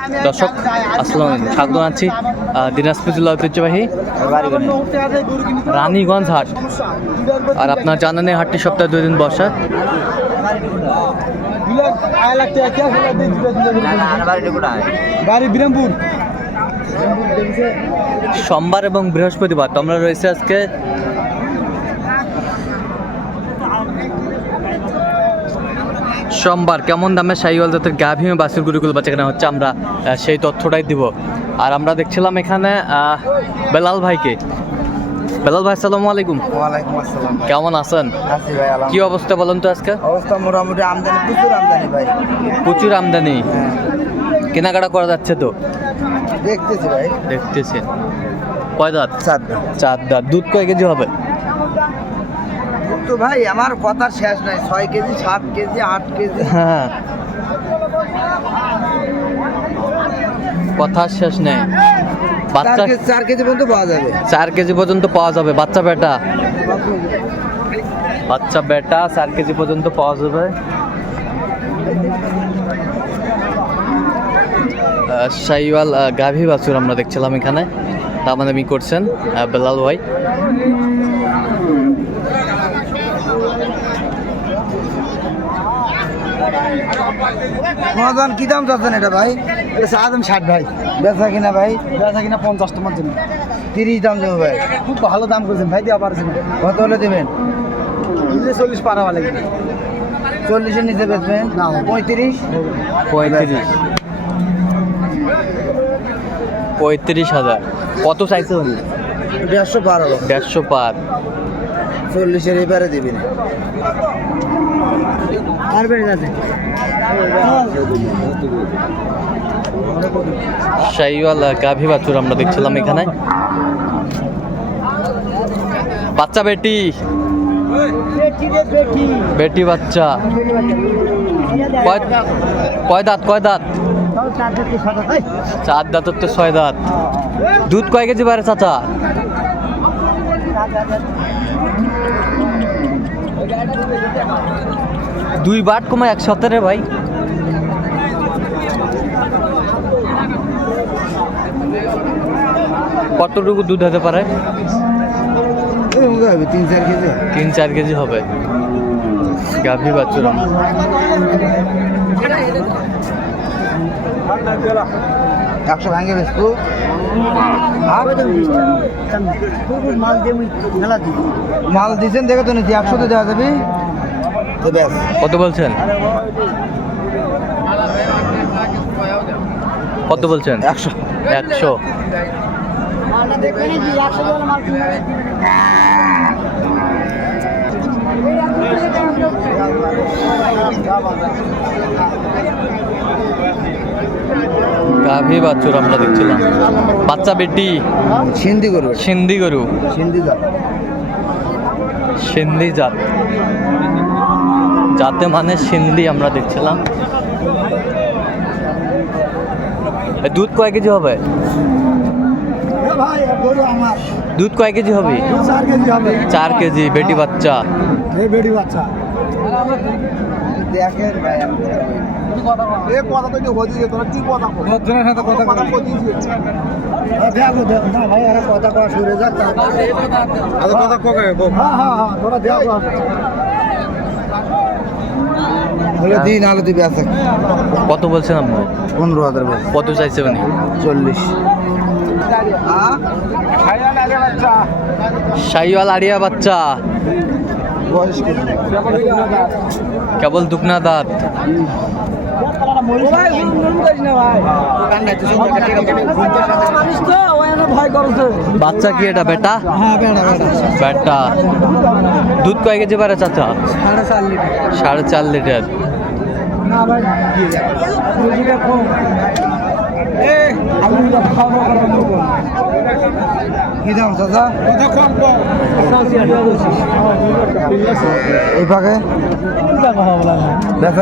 দর্শক আসসালামু স্বাগত আহ, দিনাজপুর জেলা ঐতিহ্যবাহী রানীগঞ্জ হাট। আর আপনার জানেন হাটটি সপ্তাহে দুই দিন বসা। সোমবার এবং বৃহস্পতিবার তোমরা রয়েছে আজকে সোমবার কেমন দামে সাইওয়াল জাতের গাভী বাসুর গুরুগুলো বাচ্চা কেনা হচ্ছে আমরা সেই তথ্যটাই দিব। আর আমরা দেখছিলাম এখানে বেলাল ভাইকে। বেলাল ভাই আসসালামু আলাইকুম। ওয়ালাইকুম আসসালাম কেমন আছেন? আছি ভাই কি অবস্থা বলুন তো আজকে? অবস্থা মোটামুটি আমদানি প্রচুর আমদানি ভাই। প্রচুর আমদানি? হ্যাঁ। কেনাকাটা করা যাচ্ছে তো? দেখতেছি ভাই। দেখতেছি। কয় দাঁত? চার দাঁত। চার দাঁত। দুধ কয় কেজি হবে? তো ভাই আমার কথা শেষ নাই। ছয় কেজি সাত কেজি আট কেজি। হ্যাঁ। কথা শেষ নেই। বাচ্চা কেজি চার কেজি পর্যন্ত পাওয়া যাবে। চার কেজি পর্যন্ত পাওয়া যাবে। বাচ্চা বেটা। বাচ্চা বেটা চার কেজি পর্যন্ত পাওয়া যাবে। শাহিওয়াল গাভী বাছুর আমরা দেখছিলাম এখানে। তার মানে মি করছেন বেলাল ভাই। মহাজন কি দাম চাচ্ছেন এটা ভাই? আদম ষাট ভাই। বেচা কিনা ভাই? বেচা কিনা পঞ্চাশ তোমার জন্য। তিরিশ দাম দেবো ভাই। খুব ভালো দাম করেছেন ভাই দেওয়া পারছেন কত হলে দেবেন? চল্লিশ পার লাগে চল্লিশের নিচে বেচবেন? না। পঁয়ত্রিশ। পঁয়ত্রিশ। পঁয়ত্রিশ হাজার। কত চাইছে উনি? দেড়শো বারো দেড়শো পার। চল্লিশের এবারে দিবেন। বেড়ে যাচ্ছে গাভী বাছুর আমরা দেখছিলাম এখানে। বাচ্চা বেটি। বেটি বাচ্চা। কয় দাঁত কয় দাঁত? চার দাঁত তো ছয় দাঁত। দুধ কয় কেজি পারে চাচা? দুই বাট কমে একসাথে রে ভাই। কতটুকু দুধ হতে পারে? তিন চার কেজি তিন চার কেজি হবে। গাভী আমরা। একশো ভাঙে বেচবো মাল দিয়ে মেলা দিই মাল দিচ্ছেন দেখে তো নিচ্ছি একশো তো দেওয়া যাবে। কত বলছেন? কত বলছেন? একশো। একশো। গাভী বাছুর আমরা দেখছিলাম। বাচ্চা বেটি? সিন্ধি গরু। সিন্ধি গরু। সিন্ধি যাও সিন্ধি জাত। জাতে মানে সিন্ধি আমরা দেখছিলাম। দুধ কয় কেজি হবে? দুধ কয় কেজি হবে? চার কেজি বেটি বাচ্চা। বেড়ি বাচ্চা। দেখেন ভাই কথা কথা কওয়া শুরু হয়ে যাক হ্যাঁ হ্যাঁ হ্যাঁ তোরা দেখো হলে দিন আলো দিবি আছে। কত বলছেন আপনি? পনেরো হাজার কত চাইছে উনি? চল্লিশ। শাহিওয়াল আড়িয়া বাচ্চা। কেবল দুকনা দাঁত। বাচ্চা কি এটা বেটা? হ্যাঁ বেড়া বেটা। দুধ কয় কেজি পারে চাচা? সাড়ে চার লিটার। রুজিটা কম। আমি খাওয়া দাওয়া কি দাম এই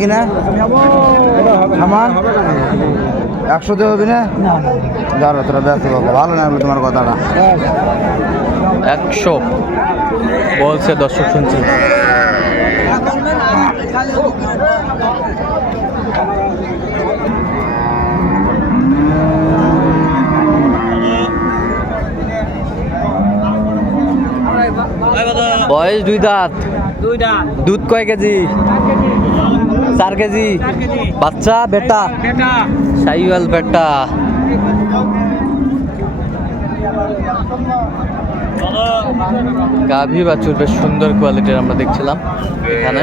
কিনা সামান একশো দিয়ে হবে না? না তোরা ব্যস্ত বাবা ভালো না তোমার কথাটা। একশো। বলছে দর্শক শুনছি। বয়স দুই দাঁত। দুধ কয় কেজি? চার কেজি। বাচ্চা বেটা? বেটা। সাইওয়াল বেটা। গাভী বাছুর বেশ সুন্দর কোয়ালিটির আমরা দেখছিলাম এখানে।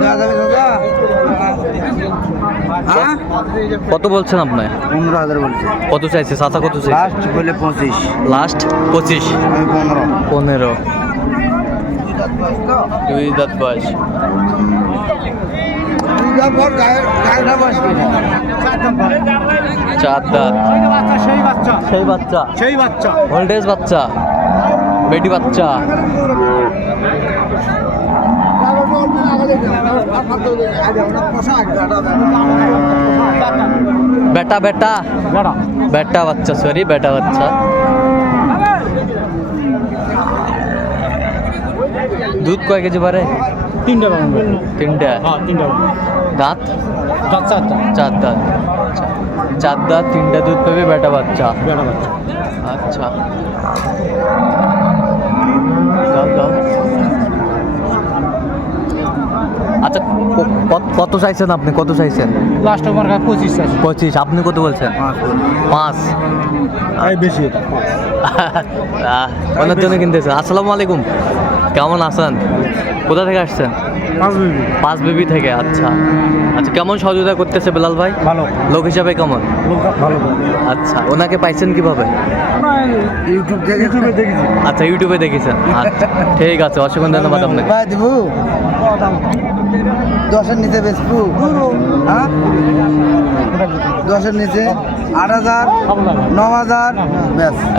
দেওয়া যাবে দাদা হ্যাঁ? কত বলছেন আপনি? পনেরো হাজার বলছি। কত চাইছে? চাচা কত চাইছে? লাস্ট বলে পঁচিশ। লাস্ট পঁচিশ? পনেরো। পনেরো। দুই দাঁত বয়স চার দাঁত। সেই বাচ্চা। সেই বাচ্চা। সেই বাচ্চা। ভোল্টেজ বাচ্চা। বেটি বাচ্চা। বেটা বেটা। বেটা। বাচ্চা সরি বেটা বাচ্চা। দুধ কয় কেজি পারে? তিনটা তিনটা। হ্যাঁ তিনটা দাঁত বাচ্চা আচ্ছা চার দাঁত চার দাঁত তিনটা দুধ পাবে বেটা বাচ্চা? বেটা বাচ্চা। আচ্ছা। আচ্ছা কত- কত চাইছেন আপনি? কত চাইছেন? লাস্ট আমার পঁচিশ পঁচিশ। আপনি কত বলছেন? পাঁচ। বেশি ওনার জন্য কিনতেছেন। আসসালামু আলাইকুম। কেমন আছেন? কোথা থেকে আসছেন? পাঁচ বিবি পাঁচ বিবি থেকে আচ্ছা। আচ্ছা কেমন সহযোগিতা করতেছে বেলাল ভাই? ভালো। লোক হিসাবে কেমন? ভালো। আচ্ছা ওনাকে পাইছেন কীভাবে? ইউটিউব থেকে ইউটিউবে দেখেছি। আচ্ছা ইউটিউবে দেখেছেন। আচ্ছা ঠিক আছে অসংখ্য ধন্যবাদ আপনাকে। ভাই দিব। দশের নিচে বেচবু। হ্যাঁ? দশের নিচে আট হাজার ন হাজার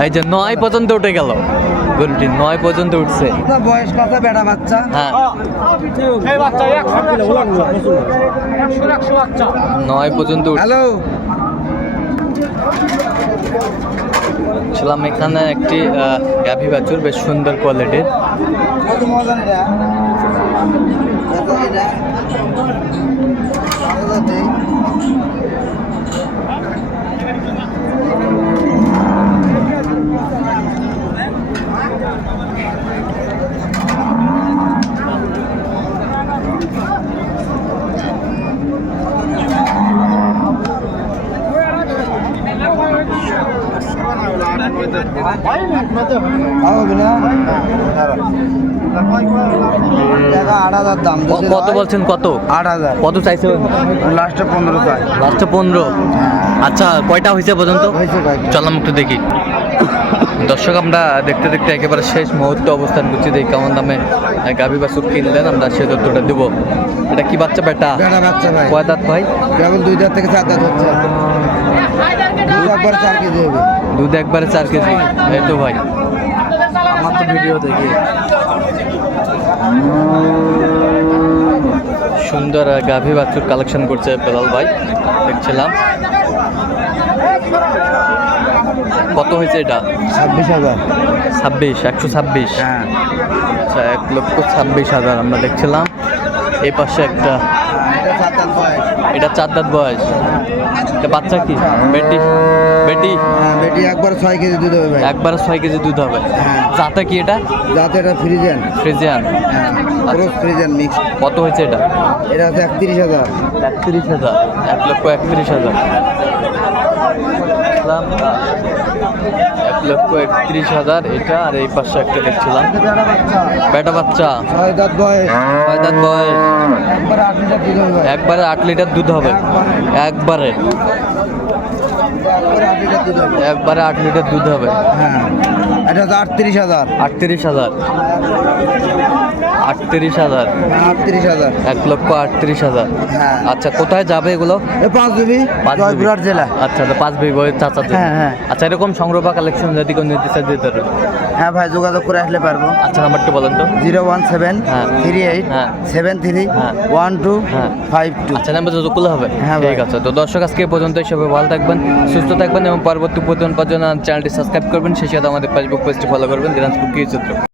এই যে নয় পর্যন্ত উঠে গেল। গরুটি নয় পর্যন্ত উঠছে। বয়স কথা বেটা বাচ্চা। হ্যাঁ। নয় পর্যন্ত হ্যালো। উঠছিলাম এখানে একটি গাভি বাছুর বেশ সুন্দর কোয়ালিটির মজা এটা এটা এটা আট হাজার দেই। হবে না টাকা আট হাজার দাম কত বলছেন কত? আট হাজার। কত চাইছে? লাস্টে পনেরো চাই। লাস্টে পনেরো? আচ্ছা কয়টা হয়েছে পর্যন্ত? চলাম একটু দেখি। দর্শক আমরা দেখতে দেখতে একেবারে শেষ মুহূর্তে অবস্থান করছি। দেখি কেমন দামে গাভী বাছুর কিনলেন আমরা সেই তথ্যটা দেবো। এটা কি বাচ্চা বেটা? বাচ্চা ভাই। কয় দাঁত ভাই? কেবল দুই দাঁত থেকে চার দাঁত হচ্ছে। দুধ একবার চার কেজি হবে। দুধ একবারে চার কেজি। এই তো ভাই। আমার তো ভিডিও দেখি। সুন্দর গাভী বাছুর কালেকশন করছে বেলাল ভাই। দেখছিলাম। কত হয়েছে এটা? ছাব্বিশ হাজার। ছাব্বিশ একশো ছাব্বিশ? হ্যাঁ। আচ্ছা এক লক্ষ ছাব্বিশ হাজার আমরা দেখছিলাম। এই পাশে একটা এটা চার দাঁত বয়স। এটা বাচ্চা কি? বেটি? বেটি? হ্যাঁ বেটি একবার ছয় কেজি দুধ হবে একবার ছয় কেজি দুধ হবে। হ্যাঁ। যাতে কি এটা? যাতে এটা ফ্রিজেন ফ্রিজিয়ান। হ্যাঁ ক্রস ফ্রিজেন মিক্স কত হয়েছে এটা? এটা হচ্ছে একত্রিশ হাজার। একত্রিশ হাজার। এক লক্ষ একত্রিশ হাজার। দেখলাম, এক লক্ষ একত্রিশ হাজার এটা আর এই পাশে একটা দেখছিলাম। বেটা বাচ্চা। দাঁত একবার আট লিটার দুধ হবে। একবারে। একবারে আট লিটার দুধ হবে। হ্যাঁ। এটা আটত্রিশ হাজার। আটত্রিশ হাজার। আটত্রিশ হাজার। আটত্রিশ হাজার। এক লক্ষ আটত্রিশ হাজার। হ্যাঁ। আচ্ছা কোথায় যাবে এগুলো? পাঁচ বিবি। জয়পুরহাট জেলা। আচ্ছা পাঁচ বিবি চাচা হ্যাঁ, হ্যাঁ। আচ্ছা এরকম সংগ্রহ বা কালেকশন যদি কেউ চায় দিতে পারবে। হ্যাঁ ভাই যোগাযোগ করে আসলে পারব আচ্ছা নাম্বারটা বলেন তো জিরো ওয়ান সেভেন হ্যাঁ। থ্রি এইট হ্যাঁ। সেভেন থ্রি হ্যাঁ। One two. ফাইভ টু আচ্ছা নাম্বার যোগাযোগ করলে হবে হ্যাঁ ঠিক আছে তো দর্শক আজকে পর্যন্ত সবাই ভালো থাকবেন সুস্থ থাকবেন এবং পরবর্তী প্রতিদিন পর্যন্ত চ্যানেলটি সাবস্ক্রাইব করবেন সেই সাথে আমাদের ফেসবুক পেজটি ফলো করবেন দিনাজপুর কি চিত্র